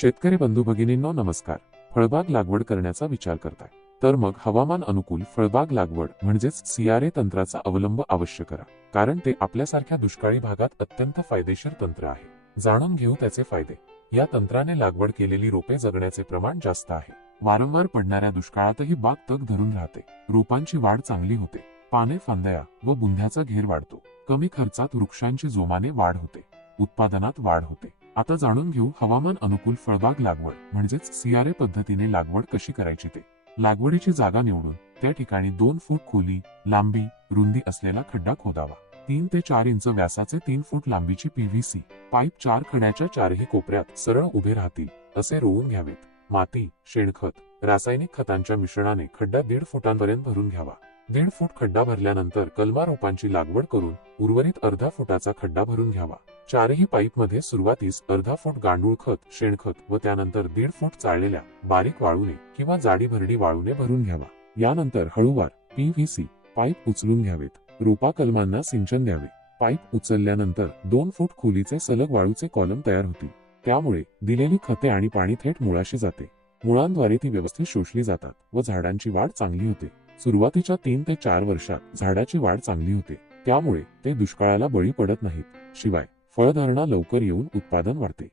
शेतकरी बंधू भगिनींनो नमस्कार. फळबाग लागवड करण्याचा विचार करताय तर मग हवामान अनुकूल फळबाग लागवड म्हणजेच CRA तंत्राचा अवलंब अवश्य करा, कारण ते आपल्यासारख्या दुष्काळी भागात अत्यंत फायदेशीर तंत्र आहे. जाणून घेऊ त्याचे फायदे. या तंत्राने लागवड केलेली रोपे जगण्याचे प्रमाण जास्त आहे. वारंवार पडणाऱ्या दुष्काळातही बाग तग धरून राहते. रोपांची वाढ चांगली होते. पाने, फांद्या व बुंध्याचा घेर वाढतो. कमी खर्चात वृक्षांची जोमाने वाढ होते. उत्पादनात वाढ होते. आता जाणून घेऊ हवामान अनुकूल फळबाग लागवड म्हणजेच CRA पद्धतीने लागवड कशी करायची ते. लागवडीची जागा निवडून त्या ठिकाणी 2 फूट खोली, लांबी, रुंदी असलेला खड्डा खोदावा. 3 ते 4 इंच व्यासाचे 3 फूट लांबीची PVC पाईप 4 खड्याच्या चारही कोपऱ्यात सरळ उभे राहतील असे रोवून घ्यावेत. माती, शेणखत, रासायनिक खतांच्या मिश्रणाने खड्डा 1.5 फुटांपर्यंत भरून घ्यावा. 1.5 फूट खड्डा भरल्यानंतर कलमा रोपांची लागवड करून उर्वरित अर्धा फुटाचा खड्डा भरून घ्यावा. चारही पाईप मध्ये सुरुवातीस अर्धा फूट गांडूळ खत, शेणखत व त्यानंतर 1.5 फूट चाळलेल्या बारीक वाळूने किंवा जाडी भरडी वाळूने भरून घ्यावा. यानंतर हळूवार PVC पाईप उचलून घ्यावेत. रोपा कलमांना सिंचन द्यावे. पाईप उचलल्यानंतर 2 फूट खोलीचे सलग वाळूचे कॉलम तयार होतील. त्यामुळे दिलेली खते आणि पाणी थेट मुळाशी जाते. मुळांद्वारे ती व्यवस्थित शोषली जातात व झाडांची वाढ चांगली होते. सुरुवातीच्या 3 ते 4 वर्षात झाडाची वाढ चांगली होते, त्यामुळे ते दुष्काळाला बळी पडत नाहीत. शिवाय फळधारणा लवकर येऊन उत्पादन वाढते.